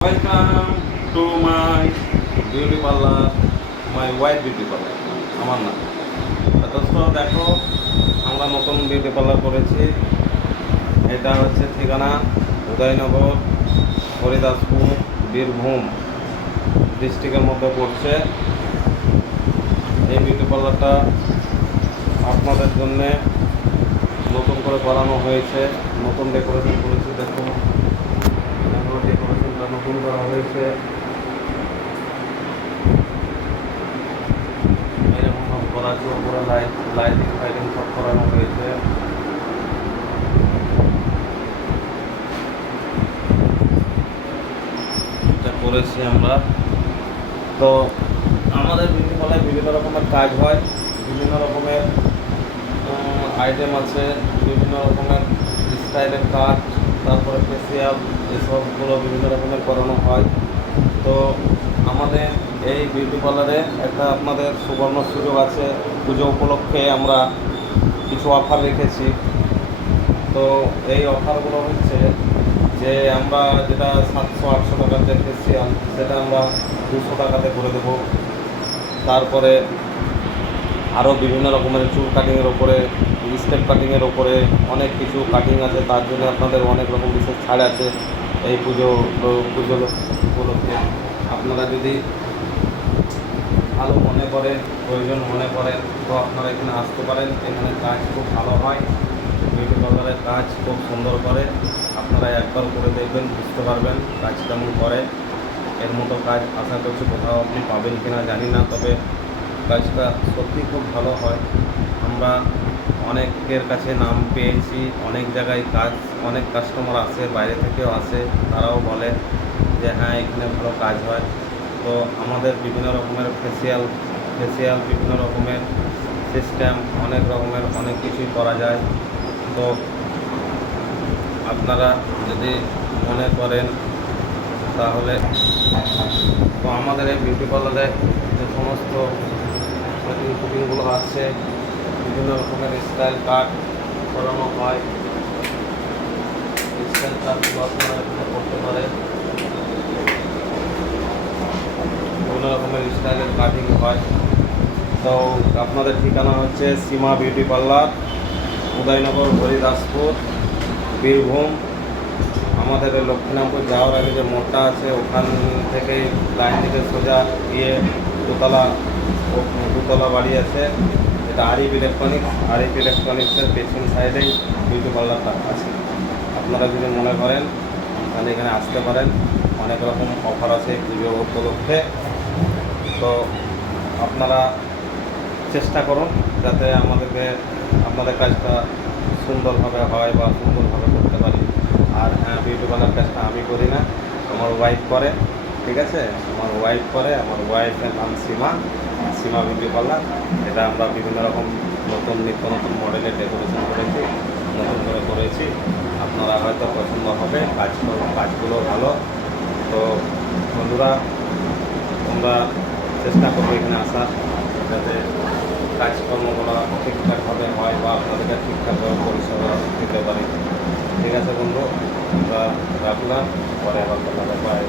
Welcome to my beauty parlour, my wife beauty parlour. আমার নাম দোস্ত, দেখো আমরা নতুন বিউটি পার্লার করেছি। এটা হচ্ছে ঠিকানা উদয়নগর, হরিদাসপুর, বীরভূম ডিস্ট্রিক্টের মধ্যে পড়ছে। এই বিউটি পার্লারটা আপনাদের জন্যে নতুন করে করানো হয়েছে, নতুন ডেকোরেশন করেছি। দেখো ডেকোরেশনটা নতুন করা হয়েছে, এরকম সব করা আছে। উপরে লাইটিং ফাইটিং সব করানো হয়েছে। এটা করেছি আমরা। তো আমাদের বিউটি পার্লারে বিভিন্ন রকমের কাজ হয়, বিভিন্ন রকমের আইটেম আছে, বিভিন্ন রকমের স্টাইলের কাজ, তারপরে ফেসিয়াল, এসবগুলো বিভিন্ন রকমের করানো হয়। তো আমাদের এই বিউটি পার্লারে একটা আপনাদের সুবর্ণ সুযোগ আছে। পুজো উপলক্ষে আমরা কিছু অফার রেখেছি। তো এই অফারগুলো হচ্ছে যে আমরা যেটা 700-800 টাকার যে ফেসিয়াল, সেটা আমরা 200 টাকাতে করে দেবো। তারপরে আরও বিভিন্ন রকমের চুল কাটিংয়ের ওপরে, স্টেপ কাটিংয়ের ওপরে অনেক কিছু কাটিং আছে, তার জন্য আপনাদের অনেক রকম বিশেষ ছাড় আছে এই পুজো উপলক্ষে। আপনারা যদি ভালো মনে করেন, প্রয়োজন মনে করেন, তো আপনারা এখানে আসতে পারেন। এখানে কাজ খুব ভালো হয়, বিউটি পার্লারের কাজ খুব সুন্দর করে। আপনারা একবার করে দেখবেন, বুঝতে পারবেন কাজ কেমন করে। এর মতো কাজ আশা করছি কোথাও আপনি পাবেন কিনা জানি না, তবে কাজটা সত্যি খুব ভালো হয়। আমরা অনেকের কাছে নাম পেয়েছি, অনেক জায়গায় কাজ, অনেক কাস্টমার আসে, বাইরে থেকেও আসে, তারাও বলে যে হ্যাঁ এখানে ভালো কাজ হয়। তো আমাদের বিভিন্ন রকমের ফেসিয়াল বিভিন্ন রকমের সিস্টেম, অনেক রকমের অনেক কিছুই করা যায়। তো আপনারা যদি মনে করেন তাহলে, তো আমাদের এই বিউটি পার্লারে যে সমস্ত শুটিংগুলো আছে, বিভিন্ন রকমের স্টাইল কাট করানো হয়। স্টাইল কাটগুলো আপনারা এখানে করতে পারে, বিভিন্ন রকমের স্টাইলের কাটিং হয়। তো আপনাদের ঠিকানা হচ্ছে সীমা বিউটি পার্লার, উদয়নগর, হরিদাসপুর, বীরভূম। আমাদের লক্ষ্মীনামপুর যাওয়ার আগে যে মোড়টা আছে, ওখান থেকে লাইন দিকে সোজা গিয়ে দুতলা বাড়ি আছে। এটা আরিফ ইলেকট্রনিক্সের পেছন সাইডেই বিউটি পার্লারটা আছে। আপনারা যদি মনে করেন তাহলে এখানে আসতে পারেন। অনেক রকম অফার আছে পুজো উপলক্ষে। তো আপনারা চেষ্টা করুন যাতে আপনাদের কাজটা সুন্দরভাবে হয় বা সুন্দরভাবে করতে পারি। আর হ্যাঁ, বিউটি পার্লার কাজটা আমি করি না, আমার ওয়াইফ করে। ঠিক আছে, আমার ওয়াইফের নাম সীমা বিউটি পার্লার। এটা আমরা বিভিন্ন রকম নিত্য নতুন মডেলের ডেকোরেশন করেছি। আপনারা হয়তো পছন্দ হবে, কাজগুলো ভালো। তো বন্ধুরা, তোমরা চেষ্টা করবো এখানে আসার, যাতে কাজকর্মগুলো ঠিকঠাকভাবে হয় বা আপনাদেরকে ঠিকঠাকভাবে পরিষেবা দিতে পারি। ঠিক আছে বন্ধু, আমরা রাখলাম, পরে আবার কথা হবে।